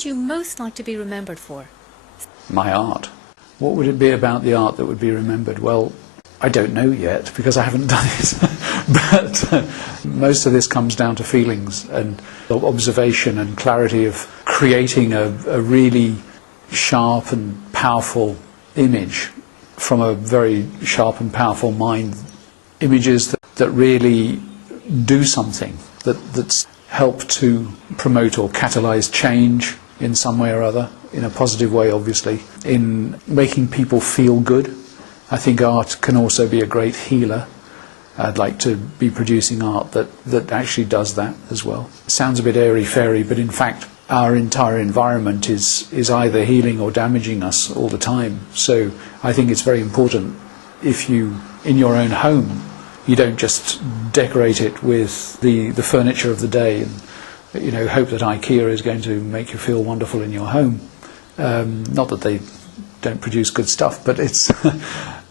would you most like to be remembered for? My art. What would it be about the art that would be remembered? Well, I don't know yet because I haven't done it. But most of this comes down to feelings and observation and clarity of creating a really sharp and powerful image from a very sharp and powerful mind. Images that really do something, that's help to promote or catalyse change in some way or other, in a positive way obviously, in making people feel good. I think art can also be a great healer. I'd like to be producing art that actually does that as well. It sounds a bit airy-fairy, but in fact our entire environment is either healing or damaging us all the time. So I think it's very important if you, in your own home, you don't just decorate it with the furniture of the day and hope that IKEA is going to make you feel wonderful in your home. Not that they don't produce good stuff, but it's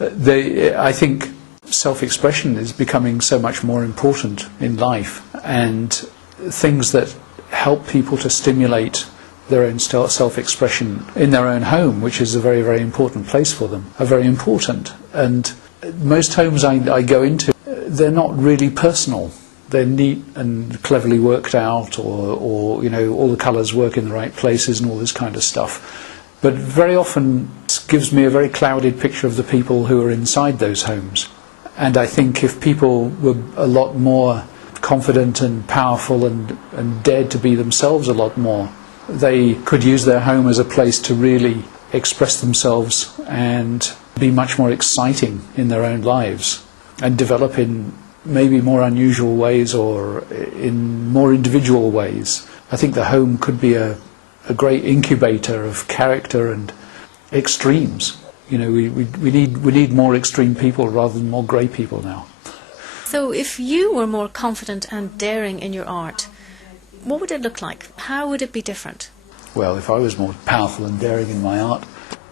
I think self-expression is becoming so much more important in life, and things that help people to stimulate their own self-expression in their own home, which is a very, very important place for them, are very important. And most homes I go into, they're not really personal. They're neat and cleverly worked out, or all the colours work in the right places and all this kind of stuff. But very often it gives me a very clouded picture of the people who are inside those homes. And I think if people were a lot more confident and powerful and dared to be themselves a lot more, they could use their home as a place to really express themselves and be much more exciting in their own lives and develop in maybe more unusual ways or in more individual ways. I think the home could be a great incubator of character and extremes. We need more extreme people rather than more grey people now. So if you were more confident and daring in your art, what would it look like? How would it be different? Well, if I was more powerful and daring in my art,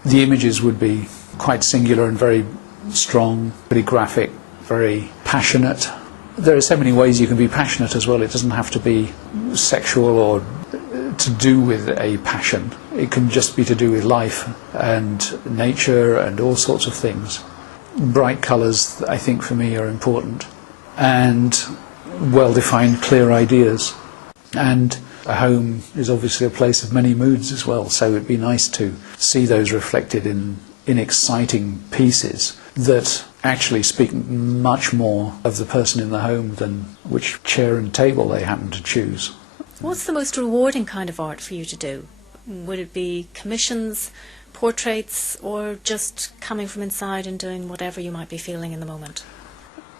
the images would be quite singular and very strong, very graphic, very passionate. There are so many ways you can be passionate as well. It doesn't have to be sexual or to do with a passion. It can just be to do with life and nature and all sorts of things. Bright colours, I think, for me are important, and well-defined, clear ideas. And a home is obviously a place of many moods as well, so it'd be nice to see those reflected in exciting pieces that actually speak much more of the person in the home than which chair and table they happen to choose. What's the most rewarding kind of art for you to do? Would it be commissions, portraits, or just coming from inside and doing whatever you might be feeling in the moment?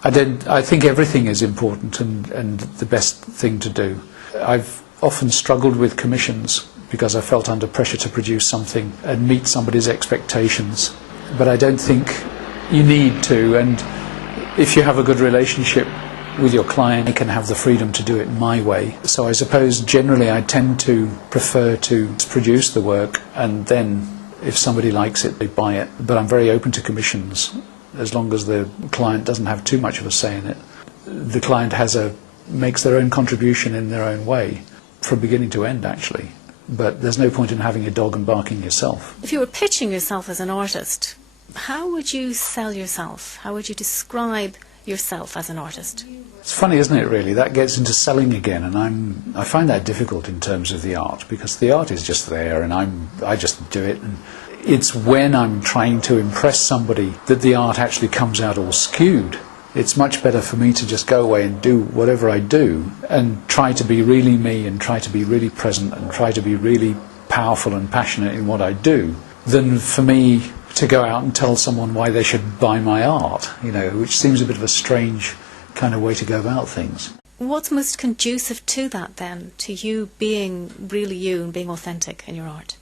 I think everything is important and the best thing to do. I've often struggled with commissions because I felt under pressure to produce something and meet somebody's expectations. But I don't think you need to, and if you have a good relationship with your client, you can have the freedom to do it my way. So I suppose generally I tend to prefer to produce the work, and then if somebody likes it, they buy it. But I'm very open to commissions, as long as the client doesn't have too much of a say in it. The client makes their own contribution in their own way, from beginning to end actually. But there's no point in having a dog and barking yourself. If you were pitching yourself as an artist, how would you sell yourself? How would you describe yourself as an artist? It's funny, isn't it, really? That gets into selling again, and I find that difficult in terms of the art, because the art is just there and I just do it. And it's when I'm trying to impress somebody that the art actually comes out all skewed. It's much better for me to just go away and do whatever I do and try to be really me and try to be really present and try to be really powerful and passionate in what I do, than for me to go out and tell someone why they should buy my art, which seems a bit of a strange kind of way to go about things. What's most conducive to that then, to you being really you and being authentic in your art?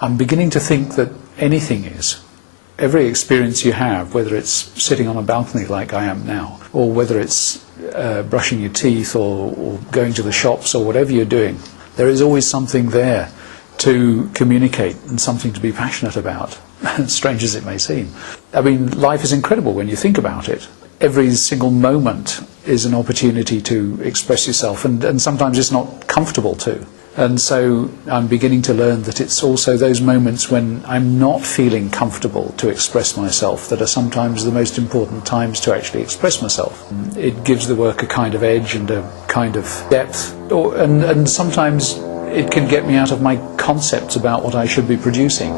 I'm beginning to think that anything is. Every experience you have, whether it's sitting on a balcony like I am now, or whether it's brushing your teeth or going to the shops or whatever you're doing, there is always something there to communicate and something to be passionate about, strange as it may seem. I mean, life is incredible when you think about it. Every single moment is an opportunity to express yourself, and sometimes it's not comfortable to. And so I'm beginning to learn that it's also those moments when I'm not feeling comfortable to express myself that are sometimes the most important times to actually express myself. It gives the work a kind of edge and a kind of depth, and sometimes it can get me out of my concepts about what I should be producing,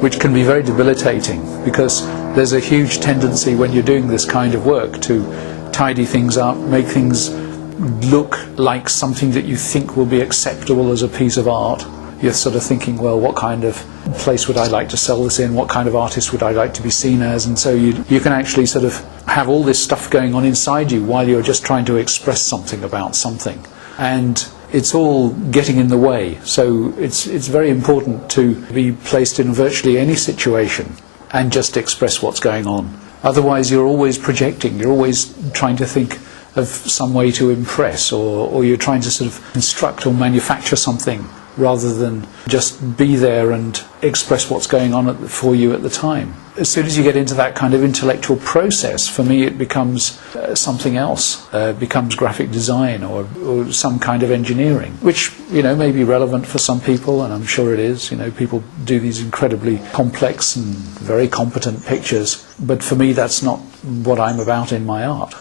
which can be very debilitating, because there's a huge tendency when you're doing this kind of work to tidy things up, make things look like something that you think will be acceptable as a piece of art. You're sort of thinking, well, what kind of place would I like to sell this in? What kind of artist would I like to be seen as? And so you can actually sort of have all this stuff going on inside you while you're just trying to express something about something. And it's all getting in the way. So it's very important to be placed in virtually any situation and just express what's going on. Otherwise, you're always projecting. You're always trying to think of some way to impress, or you're trying to sort of construct or manufacture something rather than just be there and express what's going on for you at the time. As soon as you get into that kind of intellectual process, for me it becomes something else. Becomes graphic design or some kind of engineering, which may be relevant for some people, and I'm sure it is. People do these incredibly complex and very competent pictures, but for me that's not what I'm about in my art.